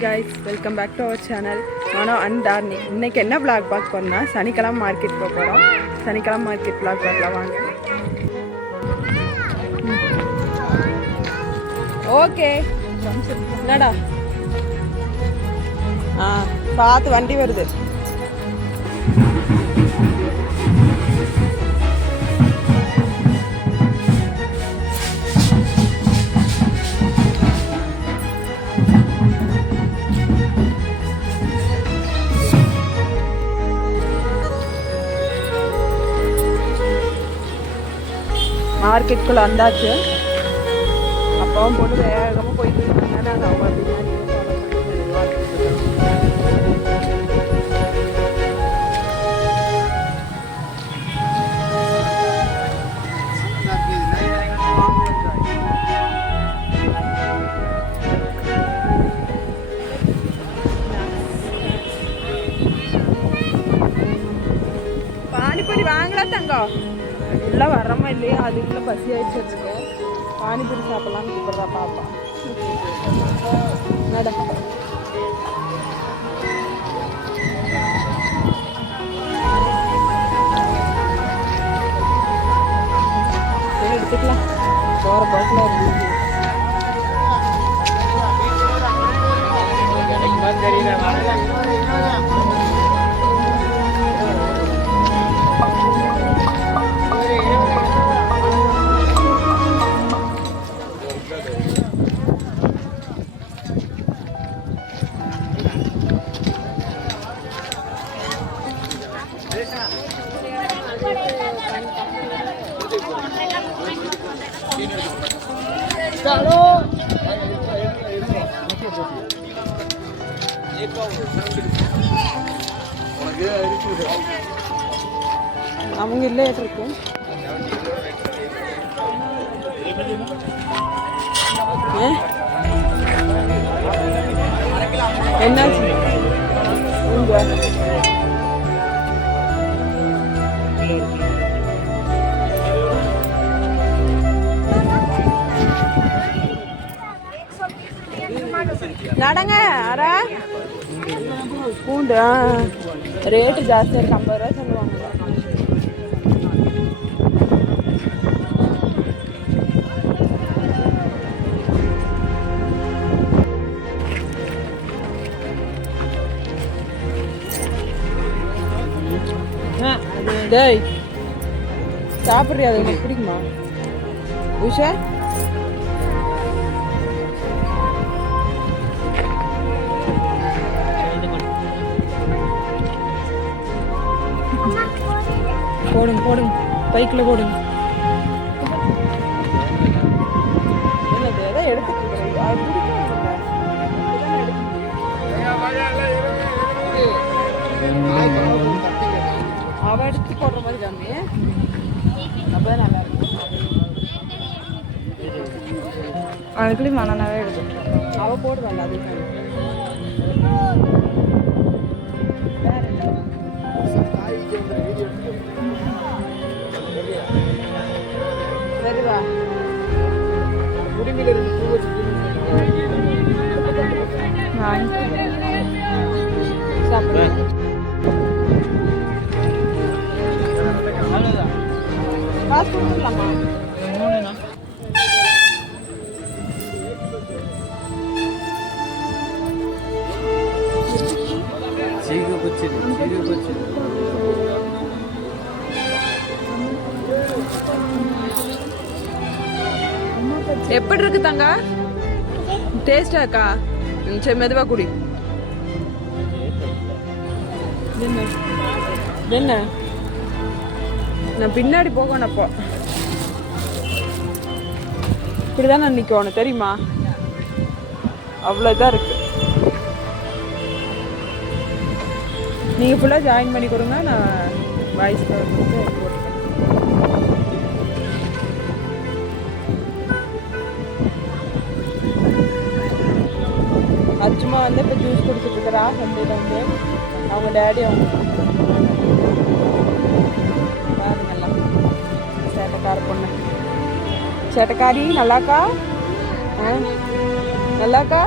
guys, welcome back to our channel. நானும் அண்டார்னி இன்னைக்கு என்ன vlog பார்க்க போறோம்னா சனிக்கிழமை மார்க்கெட் போக போறோம். சனிக்கிழமை மார்க்கெட் vlog பார்க்கலாம் வாங்க. ஓகே. என்னடா? பார்த்து வண்டி வருது. மார்க்கெட்டுக்குள்ள வந்தாச்சு. அப்பாவும் போட்டு வேகமாக போயிட்டு இருக்காங்க. நாங்கள் அவங்க பின்னாடி பானிபூரி வாங்கலாம் தங்கம். உள்ள வரமா இல்லையா, அதுக்குள்ள பசி ஆயிடுச்சிருக்கோம். பானிபூரி சாப்பிடலாம் கூப்பிடுறா பாப்பா. எடுத்துக்கலாம் போற போக்குல இருக்கு. அவங்க இல்ல இருக்கும். என்னாச்சு? நடங்க அரா பூண்டு ரேட்டு ஜாஸ்தியாக இருக்கு. 50 ரூபா சொல்லுவாங்க. டேய் சாப்பிட்றியா? அது எனக்கு பிடிக்குமா உஷா? போடுங்க போடுங்க, பைக்கில் போடுங்க. என்னது எதாவது எடுத்துட்டு அவ எடுத்து போடுற மாதிரி தானே, அப்பதான் நல்லா இருக்கும். அதுக்குள்ளேயும் மனநாவே எடுக்கும். அவ போடுவாங்க அதே மாதிரி. சரிவா உரிமையில இருந்து சாப்பிடுவேன். காசு கொடுத்துடலாமா? எப்படி இருக்கு தங்க? டேஸ்டா இருக்கா? சரி மெதுவா குடி. என்ன நான் பின்னாடி போகணும். அப்போ இப்படிதான் நான் நிக்கணும் தெரியுமா? அவ்வளோதான் இருக்கு. நீங்க ஃபுல்லா ஜாயின் பண்ணி கொடுங்க. நான் வாய்ஸ் கொடுத்து அச்சுமா வந்து இப்போ ஜூஸ் குடிச்சிட்டு இருக்கிறா. சந்தையில் வந்து அவங்க டேடி அவங்க பாருங்கெல்லாம் சேட்டைக்கார பொண்ணு. சேட்டைக்காரி நல்லாக்கா? நல்லாக்கா?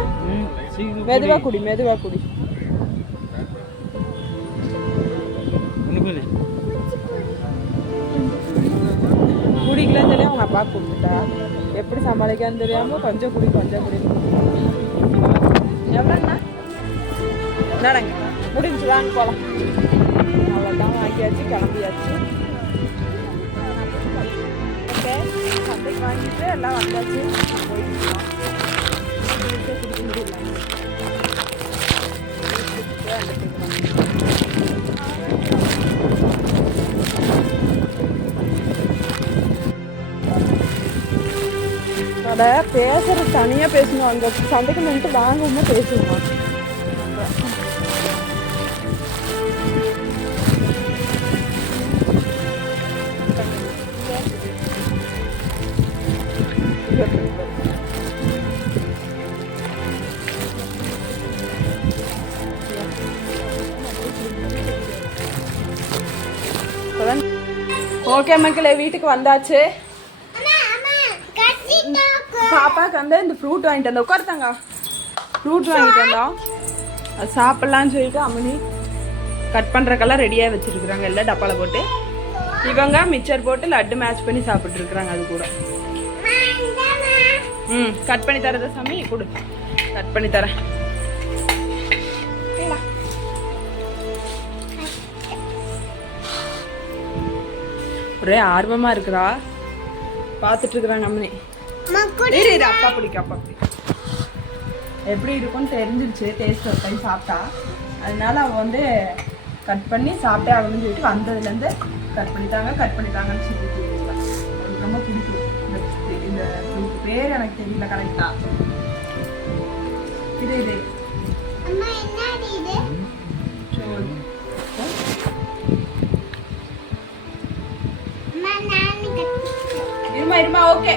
மெதுவா குடி மெதுவா குடி. குடிக்கலாம் சொல்லி அவங்க அப்பா கொடுத்துட்டா எப்படி சமாளிக்கான்னு தெரியாம கொஞ்சம் குடி கொஞ்சம் குடி. எவ்வளோண்ணா நடங்க முடிஞ்சு வாங்க போகலாம். அவ்வளோதான் வாங்கியாச்சு கிளம்பியாச்சு. ஓகே சந்தைக்கு வாங்கிட்டு எல்லாம் வந்தாச்சு. போயிட்டுருக்கோம். குடிக்க முடியல அதை பேசுறது தனியாக பேசணும். அங்கே சந்தைக்கு வந்துட்டு வாங்கவுமே பேசணும். ஓகே மக்களே வீட்டுக்கு வந்தாச்சு. பாப்பாவுக்கு வந்து இந்த ஃப்ரூட் வாங்கிட்டு வந்தோம். உட்காருத்தாங்க ஃப்ரூட் வாங்கிட்டு வந்தோம். அது சாப்பிட்லான்னு சொல்லிட்டு அம்மனி கட் பண்ணுறக்கெல்லாம் ரெடியாக வச்சுருக்குறாங்க எல்லாம் டப்பாவில் போட்டு. இவங்க மிக்சர் போட்டு லட்டு மேட்ச் பண்ணி சாப்பிட்ருக்குறாங்க. அது கூட கட் பண்ணி தரதா சாமி கொடு. கட் பண்ணி தரேன். ஒரே ஆர்வமாக இருக்கிறா. பார்த்துட்டு இருக்கிறாங்க அம்மனி. அப்பா பிடிக்கும் அப்பா பிடிக்கும். எப்படி இருக்கும்னு தெரிஞ்சிருச்சு டேஸ்ட் ஒரு டைம் சாப்பிட்டா. அதனால அவள் வந்து கட் பண்ணி சாப்பிட்டே ஆகணும்னு சொல்லிட்டு வந்ததுலேருந்து கட் பண்ணித்தாங்கன்னு சொல்லிட்டு அவளுக்கு ரொம்ப பிடிக்கும். இந்த ஃப்ரூட் பேர் எனக்கு தெரியல கரெக்டா. இது இருமா ஓகே